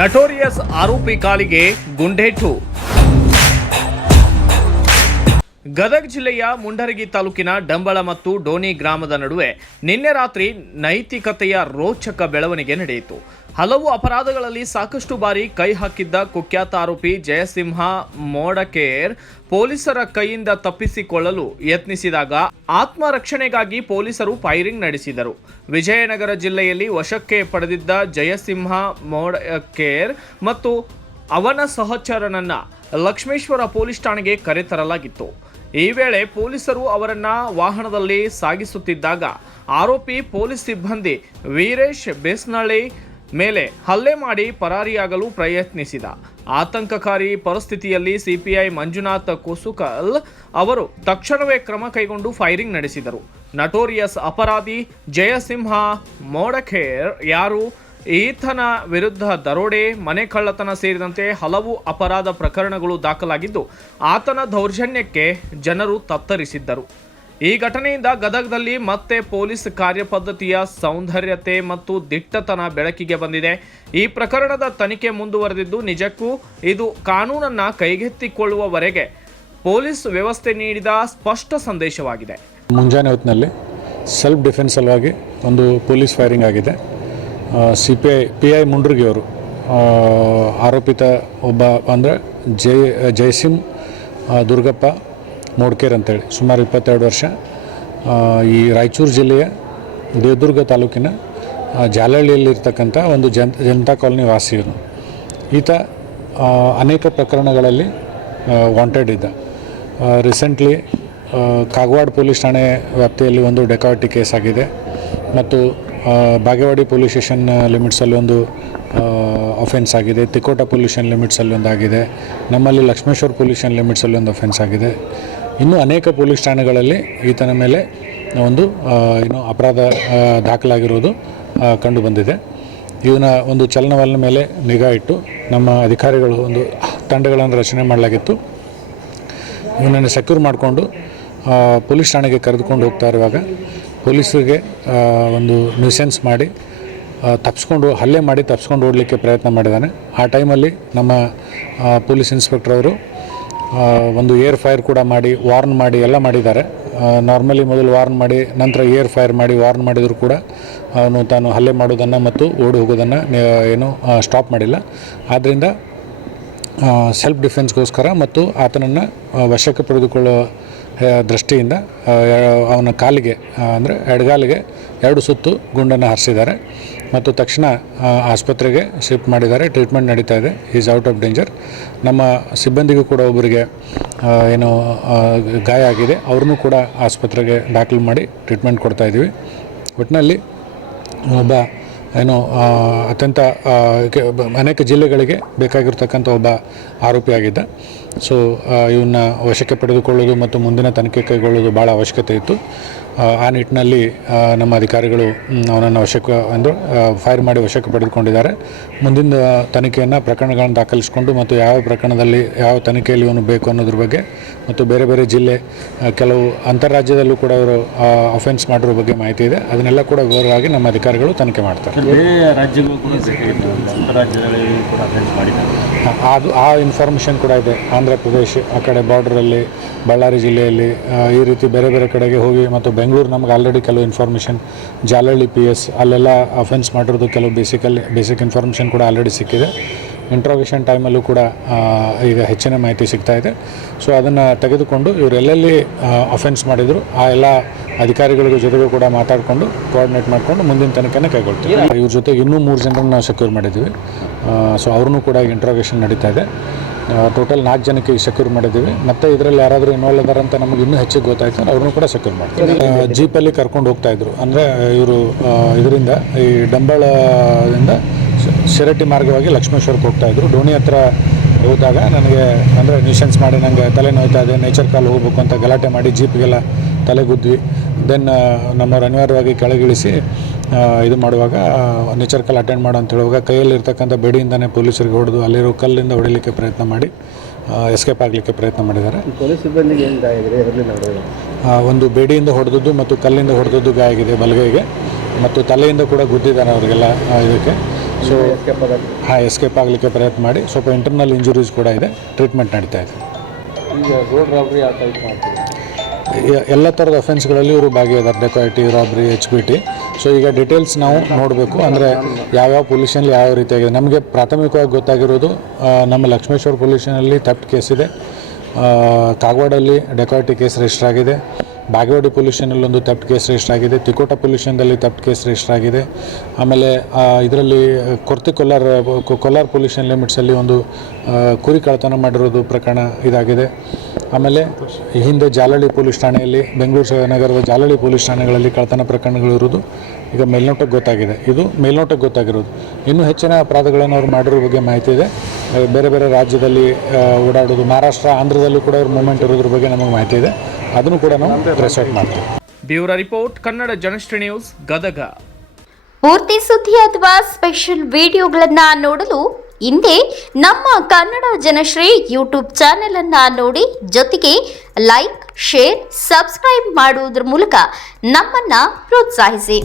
Notorious ಆರೋಪಿ ಕಾಲಿಗೆ ಗುಂಡೇಟು. ಗದಗ ಜಿಲ್ಲೆಯ ಮುಂಡರಗಿ ತಾಲೂಕಿನ ಡಂಬಳ ಮತ್ತು ಡೋನಿ ಗ್ರಾಮದ ನಡುವೆ ನಿನ್ನೆ ರಾತ್ರಿ ನೈತಿಕತೆಯ ರೋಚಕ ಬೆಳವಣಿಗೆ ನಡೆಯಿತು. ಹಲವು ಅಪರಾಧಗಳಲ್ಲಿ ಸಾಕಷ್ಟು ಬಾರಿ ಕೈ ಹಾಕಿದ್ದ ಕುಖ್ಯಾತ ಆರೋಪಿ ಜಯಸಿಂಹ ಮೋಡಕೇರ್ ಪೊಲೀಸರ ಕೈಯಿಂದ ತಪ್ಪಿಸಿಕೊಳ್ಳಲು ಯತ್ನಿಸಿದಾಗ ಆತ್ಮರಕ್ಷಣೆಗಾಗಿ ಪೊಲೀಸರು ಫೈರಿಂಗ್ ನಡೆಸಿದರು. ವಿಜಯನಗರ ಜಿಲ್ಲೆಯಲ್ಲಿ ವಶಕ್ಕೆ ಪಡೆದಿದ್ದ ಜಯಸಿಂಹ ಮೋಡಕೇರ್ ಮತ್ತು ಅವನ ಸಹಚರನನ್ನ ಲಕ್ಷ್ಮೇಶ್ವರ ಪೊಲೀಸ್ ಠಾಣೆಗೆ ಕರೆತರಲಾಗಿತ್ತು. ಈ ವೇಳೆ ಪೊಲೀಸರು ಅವರನ್ನ ವಾಹನದಲ್ಲಿ ಸಾಗಿಸುತ್ತಿದ್ದಾಗ ಆರೋಪಿ ಪೊಲೀಸ್ ಸಿಬ್ಬಂದಿ ವೀರೇಶ್ ಬೇಸ್ನಳ್ಳಿ ಮೇಲೆ ಹಲ್ಲೆ ಮಾಡಿ ಪರಾರಿಯಾಗಲು ಪ್ರಯತ್ನಿಸಿದ. ಆತಂಕಕಾರಿ ಪರಿಸ್ಥಿತಿಯಲ್ಲಿ ಸಿಪಿಐ ಮಂಜುನಾಥ್ ಕುಸುಕಲ್ ಅವರು ತಕ್ಷಣವೇ ಕ್ರಮ ಕೈಗೊಂಡು ಫೈರಿಂಗ್ ನಡೆಸಿದರು. ನಟೋರಿಯಸ್ ಅಪರಾಧಿ ಜಯಸಿಂಹ ಮೋಡಕೇರ್ ಯಾರು? ಈತನ ವಿರುದ್ಧ ದರೋಡೆ, ಮನೆ ಕಳ್ಳತನ ಸೇರಿದಂತೆ ಹಲವು ಅಪರಾಧ ಪ್ರಕರಣಗಳು ದಾಖಲಾಗಿದ್ದು ಆತನ ದೌರ್ಜನ್ಯಕ್ಕೆ ಜನರು ತತ್ತರಿಸಿದ್ದರು. ಈ ಘಟನೆಯಿಂದ ಗದಗದಲ್ಲಿ ಮತ್ತೆ ಪೊಲೀಸ್ ಕಾರ್ಯಪದ್ಧತಿಯ ಸೌಂದರ್ಯತೆ ಮತ್ತು ದಿಟ್ಟತನ ಬೆಳಕಿಗೆ ಬಂದಿದೆ. ಈ ಪ್ರಕರಣದ ತನಿಖೆ ಮುಂದುವರೆದಿದ್ದು ನಿಜಕ್ಕೂ ಇದು ಕಾನೂನನ್ನು ಕೈಗೆತ್ತಿಕೊಳ್ಳುವವರೆಗೆ ಪೊಲೀಸ್ ವ್ಯವಸ್ಥೆ ನೀಡಿದ ಸ್ಪಷ್ಟ ಸಂದೇಶವಾಗಿದೆ. ಮುಂಜಾನೆ ಹೊತ್ತಿನಲ್ಲಿ ಸೆಲ್ಫ್ ಡಿಫೆನ್ಸ್ ಸಲುವಾಗಿ ಒಂದು ಪೊಲೀಸ್ ಫೈರಿಂಗ್ ಆಗಿದೆ. ಪಿ ಐ ಮುಂಡ್ರಗಿ ಅವರು ಆರೋಪಿತ ಒಬ್ಬ ಅಂದರೆ ಜಯಸಿಂಹ ದುರ್ಗಪ್ಪ ಮೋಡ್ಕೇರ್ ಅಂತೇಳಿ ಸುಮಾರು 22 ವರ್ಷ, ಈ ರಾಯಚೂರು ಜಿಲ್ಲೆಯ ದೇವದುರ್ಗ ತಾಲೂಕಿನ ಜಾಲಹಳ್ಳಿಯಲ್ಲಿರ್ತಕ್ಕಂಥ ಒಂದು ಜನತಾ ಕಾಲನಿ ವಾಸಿಯರು. ಈತ ಅನೇಕ ಪ್ರಕರಣಗಳಲ್ಲಿ ವಾಂಟೆಡ್ ಇದ್ದ. ರೀಸೆಂಟ್ಲಿ ಕಾಗವಾಡ ಪೊಲೀಸ್ ಠಾಣೆ ವ್ಯಾಪ್ತಿಯಲ್ಲಿ ಒಂದು ಡೆಕಾಯಿಟಿ ಕೇಸ್ ಆಗಿದೆ ಮತ್ತು ಬಾಗೇವಾಡಿ ಪೊಲೀಸ್ ಸ್ಟೇಷನ್ ಲಿಮಿಟ್ಸಲ್ಲಿ ಒಂದು ಅಫೆನ್ಸ್ ಆಗಿದೆ. ತಿಕೋಟ ಪೊಲೀಸ್ ಸ್ಟೇಷನ್ ಲಿಮಿಟ್ಸಲ್ಲಿ ಒಂದು ಆಗಿದೆ. ನಮ್ಮಲ್ಲಿ ಲಕ್ಷ್ಮೇಶ್ವರ ಪೊಲೀಸ್ ಸ್ಟೇಷನ್ ಲಿಮಿಟ್ಸಲ್ಲಿ ಒಂದು ಅಫೆನ್ಸ್ ಆಗಿದೆ. ಇನ್ನೂ ಅನೇಕ ಪೊಲೀಸ್ ಠಾಣೆಗಳಲ್ಲಿ ಈತನ ಮೇಲೆ ಒಂದು ಅಪರಾಧ ದಾಖಲಾಗಿರೋದು ಕಂಡು ಬಂದಿದೆ. ಇವನ ಒಂದು ಚಲನವಲನ ಮೇಲೆ ನಿಗಾ ಇಟ್ಟು ನಮ್ಮ ಅಧಿಕಾರಿಗಳು ಒಂದು ತಂಡಗಳನ್ನು ರಚನೆ ಮಾಡಲಾಗಿತ್ತು. ಇವನನ್ನು ಸೆಕ್ಯೂರ್ ಮಾಡಿಕೊಂಡು ಪೊಲೀಸ್ ಠಾಣೆಗೆ ಕರೆದುಕೊಂಡು ಹೋಗ್ತಾ ಇರುವಾಗ ಪೊಲೀಸರಿಗೆ ಒಂದು ನ್ಯೂಸೆನ್ಸ್ ಮಾಡಿ ಹಲ್ಲೆ ಮಾಡಿ ತಪ್ಪಿಸ್ಕೊಂಡು ಓಡಲಿಕ್ಕೆ ಪ್ರಯತ್ನ ಮಾಡಿದ್ದಾನೆ. ಆ ಟೈಮಲ್ಲಿ ನಮ್ಮ ಪೊಲೀಸ್ ಇನ್ಸ್ಪೆಕ್ಟರ್ ಅವರು ಒಂದು ಏರ್ ಫೈರ್ ಕೂಡ ಮಾಡಿ ವಾರ್ನ್ ಮಾಡಿ ಎಲ್ಲ ಮಾಡಿದ್ದಾರೆ. ನಾರ್ಮಲಿ ಮೊದಲು ವಾರ್ನ್ ಮಾಡಿ ನಂತರ ಏರ್ ಫೈರ್ ಮಾಡಿ ವಾರ್ನ್ ಮಾಡಿದರೂ ಕೂಡ ಅವನು ತಾನು ಹಲ್ಲೆ ಮಾಡೋದನ್ನು ಮತ್ತು ಓಡಿ ಹೋಗೋದನ್ನು ಸ್ಟಾಪ್ ಮಾಡಿಲ್ಲ. ಆದ್ದರಿಂದ ಸೆಲ್ಫ್ ಡಿಫೆನ್ಸ್ಗೋಸ್ಕರ ಮತ್ತು ಆತನನ್ನು ವಶಕ್ಕೆ ಪಡೆದುಕೊಳ್ಳುವ ದೃಷ್ಟಿಯಿಂದ ಅವನ ಕಾಲಿಗೆ ಅಂದರೆ ಎಡಗಾಲಿಗೆ 2 ಸುತ್ತು ಗುಂಡನ್ನು ಹಾರಿಸಿದ್ದಾರೆ ಮತ್ತು ತಕ್ಷಣ ಆಸ್ಪತ್ರೆಗೆ ಶಿಫ್ಟ್ ಮಾಡಿದ್ದಾರೆ. ಟ್ರೀಟ್ಮೆಂಟ್ ನಡೀತಾ ಇದೆ. Is out of danger. ನಮ್ಮ ಸಿಬ್ಬಂದಿಗೂ ಕೂಡ ಒಬ್ಬರಿಗೆ ಗಾಯ ಆಗಿದೆ. ಅವ್ರನ್ನೂ ಕೂಡ ಆಸ್ಪತ್ರೆಗೆ ದಾಖಲು ಮಾಡಿ ಟ್ರೀಟ್ಮೆಂಟ್ ಕೊಡ್ತಾ ಇದ್ದೀವಿ. ಒಟ್ಟಿನಲ್ಲಿ ಒಬ್ಬ ಅತ್ಯಂತ ಅನೇಕ ಜಿಲ್ಲೆಗಳಿಗೆ ಬೇಕಾಗಿರ್ತಕ್ಕಂಥ ಒಬ್ಬ ಆರೋಪಿಯಾಗಿದ್ದ. ಸೊ ಇವನ್ನ ವಶಕ್ಕೆ ಪಡೆದುಕೊಳ್ಳೋದು ಮತ್ತು ಮುಂದಿನ ತನಿಖೆ ಕೈಗೊಳ್ಳೋದು ಭಾಳ ಅವಶ್ಯಕತೆ ಇತ್ತು. ಆ ನಿಟ್ಟಿನಲ್ಲಿ ನಮ್ಮ ಅಧಿಕಾರಿಗಳು ಅವನನ್ನು ಫೈರ್ ಮಾಡಿ ವಶಕ್ಕೆ ಪಡೆದುಕೊಂಡಿದ್ದಾರೆ. ಮುಂದಿನ ತನಿಖೆಯನ್ನು ಪ್ರಕರಣಗಳನ್ನು ದಾಖಲಿಸಿಕೊಂಡು ಮತ್ತು ಯಾವ ಪ್ರಕರಣದಲ್ಲಿ ಯಾವ ತನಿಖೆಯಲ್ಲಿ ಇವನು ಬೇಕು ಅನ್ನೋದ್ರ ಬಗ್ಗೆ ಮತ್ತು ಬೇರೆ ಬೇರೆ ಜಿಲ್ಲೆ ಕೆಲವು ಅಂತಾರಾಜ್ಯದಲ್ಲೂ ಕೂಡ ಅವರು ಅಫೆನ್ಸ್ ಮಾಡಿರೋ ಬಗ್ಗೆ ಮಾಹಿತಿ ಇದೆ. ಅದನ್ನೆಲ್ಲ ಕೂಡ ವಿವರವಾಗಿ ನಮ್ಮ ಅಧಿಕಾರಿಗಳು ತನಿಖೆ ಮಾಡ್ತಾರೆ. ಆ ಇನ್ಫಾರ್ಮೇಷನ್ ಕೂಡ ಇದೆ. ಆಂಧ್ರ ಪ್ರದೇಶ್ ಆ ಕಡೆ ಬಾರ್ಡರಲ್ಲಿ, ಬಳ್ಳಾರಿ ಜಿಲ್ಲೆಯಲ್ಲಿ ಈ ರೀತಿ ಬೇರೆ ಬೇರೆ ಕಡೆಗೆ ಹೋಗಿ ಮತ್ತು ಬೆಂಗಳೂರು ನಮಗೆ ಆಲ್ರೆಡಿ ಕೆಲವು ಇನ್ಫಾರ್ಮೇಷನ್, ಜಾಲಹಳ್ಳಿ PS ಅಲ್ಲೆಲ್ಲ ಅಫೆನ್ಸ್ ಮಾಡಿರೋದು ಕೆಲವು ಬೇಸಿಕ್ ಇನ್ಫಾರ್ಮೇಷನ್ ಕೂಡ ಆಲ್ರೆಡಿ ಸಿಕ್ಕಿದೆ. ಇಂಟ್ರೋಗೇಷನ್ ಟೈಮಲ್ಲೂ ಕೂಡ ಈಗ ಹೆಚ್ಚಿನ ಮಾಹಿತಿ ಸಿಗ್ತಾ ಇದೆ. ಸೊ ಅದನ್ನು ತೆಗೆದುಕೊಂಡು ಇವರೆಲ್ಲೆಲ್ಲಿ ಅಫೆನ್ಸ್ ಮಾಡಿದರು ಆ ಎಲ್ಲ ಅಧಿಕಾರಿಗಳ ಜೊತೆಗೂ ಕೂಡ ಮಾತಾಡಿಕೊಂಡು ಕೋಆರ್ಡಿನೇಟ್ ಮಾಡಿಕೊಂಡು ಮುಂದಿನ ತನಿಖೆನ ಕೈಗೊಳ್ತೀವಿ. ಇವ್ರ ಜೊತೆಗೆ ಇನ್ನೂ 3 ಜನರನ್ನು ನಾವು ಸೆಕ್ಯೂರ್ ಮಾಡಿದ್ದೀವಿ. ಸೊ ಅವ್ರನ್ನೂ ಕೂಡ ಇಂಟ್ರೋಗೇಷನ್ ನಡೀತಾ ಇದೆ. ಟೋಟಲ್ 4 ಜನಕ್ಕೆ ಸೆಕ್ಯೂರ್ ಮಾಡಿದ್ದೀವಿ. ಮತ್ತು ಇದರಲ್ಲಿ ಯಾರಾದರೂ ಇನ್ವಾಲ್ವ್ ಇದ್ದಾರೆ ಅಂತ ನಮಗೆ ಇನ್ನೂ ಹೆಚ್ಚಿಗೆ ಗೊತ್ತಾಯ್ತು, ಅವ್ರನ್ನೂ ಕೂಡ ಸೆಕ್ಯೂರ್ ಮಾಡ್ತೀವಿ. ಜೀಪಲ್ಲಿ ಕರ್ಕೊಂಡು ಹೋಗ್ತಾಯಿದ್ರು. ಅಂದರೆ ಇವರು ಇದರಿಂದ ಈ ಡಂಬಳದಿಂದ ಶಿರಟ್ಟಿ ಮಾರ್ಗವಾಗಿ ಲಕ್ಷ್ಮೇಶ್ವರಕ್ಕೆ ಹೋಗ್ತಾಯಿದ್ರು. ಡೋಣಿ ಹತ್ರ ಹೋದಾಗ ನನಗೆ ಅಂದರೆ ನ್ಯೂಸೆನ್ಸ್ ಮಾಡಿ ನನಗೆ ತಲೆ ನೋಯ್ತಾ ಇದೆ, ನೇಚರ್ ಕಾಲ್ ಹೋಗ್ಬೇಕು ಅಂತ ಗಲಾಟೆ ಮಾಡಿ ಜೀಪ್ಗೆಲ್ಲ ತಲೆಗುದ್ವಿ. ದೆನ್ ನಮ್ಮವ್ರು ಅನಿವಾರ್ಯವಾಗಿ ಕೆಳಗಿಳಿಸಿ ಇದು ಮಾಡುವಾಗ ನೇಚರ್ ಕಾಲ್ ಅಟೆಂಡ್ ಮಾಡೋ ಅಂತ ಹೇಳುವಾಗ ಕೈಯಲ್ಲಿರ್ತಕ್ಕಂಥ ಬೆಡಿಯಿಂದನೇ ಪೊಲೀಸರಿಗೆ ಹೊಡೆದು ಅಲ್ಲಿರೋ ಕಲ್ಲಿಂದ ಹೊಡಿಲಿಕ್ಕೆ ಪ್ರಯತ್ನ ಮಾಡಿ ಎಸ್ಕೇಪ್ ಆಗಲಿಕ್ಕೆ ಪ್ರಯತ್ನ ಮಾಡಿದ್ದಾರೆ. ಪೊಲೀಸ್ ಸಿಬ್ಬಂದಿಗೆ ಏನು ಗಾಯ ಆಗಿದೆ? ಒಂದು ಬೇಡಿಯಿಂದ ಹೊಡೆದದ್ದು ಮತ್ತು ಕಲ್ಲಿಂದ ಹೊಡೆದದ್ದು ಗಾಯ ಆಗಿದೆ ಬಲಗೈಗೆ, ಮತ್ತು ತಲೆಯಿಂದ ಕೂಡ ಗುದ್ದಿದ್ದಾರೆ ಅವರಿಗೆಲ್ಲ ಇದಕ್ಕೆ. ಸೊ ಎಸ್ಕೇಪ್ ಆಗೋದು. ಎಸ್ಕೇಪ್ ಆಗಲಿಕ್ಕೆ ಪ್ರಯತ್ನ ಮಾಡಿ ಸ್ವಲ್ಪ ಇಂಟರ್ನಲ್ ಇಂಜುರೀಸ್ ಕೂಡ ಇದೆ, ಟ್ರೀಟ್ಮೆಂಟ್ ನಡೀತಾ ಇದೆ. ಈಗ ರೋಡ್ ರಾಬರಿ ಆ ಟೈಪ್ ಮಾಡ್ತೀವಿ. ಎಲ್ಲ ಥರದ ಅಫೆನ್ಸ್ಗಳಲ್ಲಿ ಇವರು ಭಾಗಿಯಾದ್ದಾರೆ, ಡೆಕಾಯಿಟಿ, ರಾಬ್ರಿ, HBT. ಸೊ ಈಗ ಡೀಟೇಲ್ಸ್ ನಾವು ನೋಡಬೇಕು, ಅಂದರೆ ಯಾವ್ಯಾವ ಪೊಲ್ಯೂಷನಲ್ಲಿ ಯಾವ ರೀತಿಯಾಗಿದೆ. ನಮಗೆ ಪ್ರಾಥಮಿಕವಾಗಿ ಗೊತ್ತಾಗಿರೋದು ನಮ್ಮ ಲಕ್ಷ್ಮೇಶ್ವರ ಪೊಲ್ಯೂಷನಲ್ಲಿ ಥೆಫ್ಟ್ ಕೇಸ್ ಇದೆ, ಕಾಗವಾಡಲ್ಲಿ ಡೆಕಾಯಿಟಿ ಕೇಸ್ ರಿಜಿಸ್ಟರ್ ಆಗಿದೆ, ಬಾಗೇವಾಡಿ ಪೊಲ್ಯೂಷನಲ್ಲಿ ಒಂದು ಥೆಫ್ಟ್ ಕೇಸ್ ರಿಜಿಸ್ಟರ್ ಆಗಿದೆ, ತಿಕೋಟ ಪೊಲ್ಯೂಷನ್ದಲ್ಲಿ ಥೆಫ್ಟ್ ಕೇಸ್ ರಿಜಿಸ್ಟರ್ ಆಗಿದೆ. ಆಮೇಲೆ ಇದರಲ್ಲಿ ಕೊಲ್ಲಾರ್ ಪೊಲ್ಯೂಷನ್ ಲಿಮಿಟ್ಸಲ್ಲಿ ಒಂದು ಕುರಿ ಕಳ್ಳತನ ಮಾಡಿರೋದು ಪ್ರಕರಣ ಇದಾಗಿದೆ. ಆಮೇಲೆ ಹಿಂದೆ ಜಾಲಹಳ್ಳಿ ಪೊಲೀಸ್ ಠಾಣೆಯಲ್ಲಿ, ಬೆಂಗಳೂರು ನಗರದ ಜಾಲಹಳ್ಳಿ ಪೊಲೀಸ್ ಠಾಣೆಗಳಲ್ಲಿ ಕಳ್ಳತನ ಪ್ರಕರಣಗಳು ಇರೋದು ಈಗ ಮೇಲ್ನೋಟಕ್ಕೆ ಗೊತ್ತಾಗಿದೆ. ಇದು ಮೇಲ್ನೋಟಕ್ಕೆ ಗೊತ್ತಾಗಿರೋದು. ಇನ್ನೂ ಹೆಚ್ಚಿನ ಅಪರಾಧಗಳನ್ನು ಅವ್ರು ಮಾಡಿರೋ ಬಗ್ಗೆ ಮಾಹಿತಿ ಇದೆ. ಬೇರೆ ಬೇರೆ ರಾಜ್ಯದಲ್ಲಿ ಓಡಾಡೋದು, ಮಹಾರಾಷ್ಟ್ರ, ಆಂಧ್ರದಲ್ಲಿ ಕೂಡ ಅವ್ರ ಮೂವ್ಮೆಂಟ್ ಇರೋದ್ರ ಬಗ್ಗೆ ನಮಗೆ ಮಾಹಿತಿ ಇದೆ. ಅದನ್ನು ಕೂಡ ನಾವು ಟ್ರೇಸ್ ಔಟ್ ಮಾಡ್ತೀವಿ. Bureau report, Kannada Janashri news, Gadag. ಪೂರ್ತಿ ಸುದ್ದಿ ಅಥವಾ ಸ್ಪೆಷಲ್ ವಿಡಿಯೋಗಳನ್ನು ನೋಡಲು ಹಿಂದೆ ನಮ್ಮ ಕನ್ನಡ ಜನಶ್ರೀ ಯೂಟ್ಯೂಬ್ ಚಾನೆಲ್ ಅನ್ನ ನೋಡಿ, ಜೊತೆಗೆ ಲೈಕ್, ಶೇರ್, ಸಬ್ಸ್ಕ್ರೈಬ್ ಮಾಡುವುದರ ಮೂಲಕ ನಮ್ಮನ್ನ ಪ್ರೋತ್ಸಾಹಿಸಿ.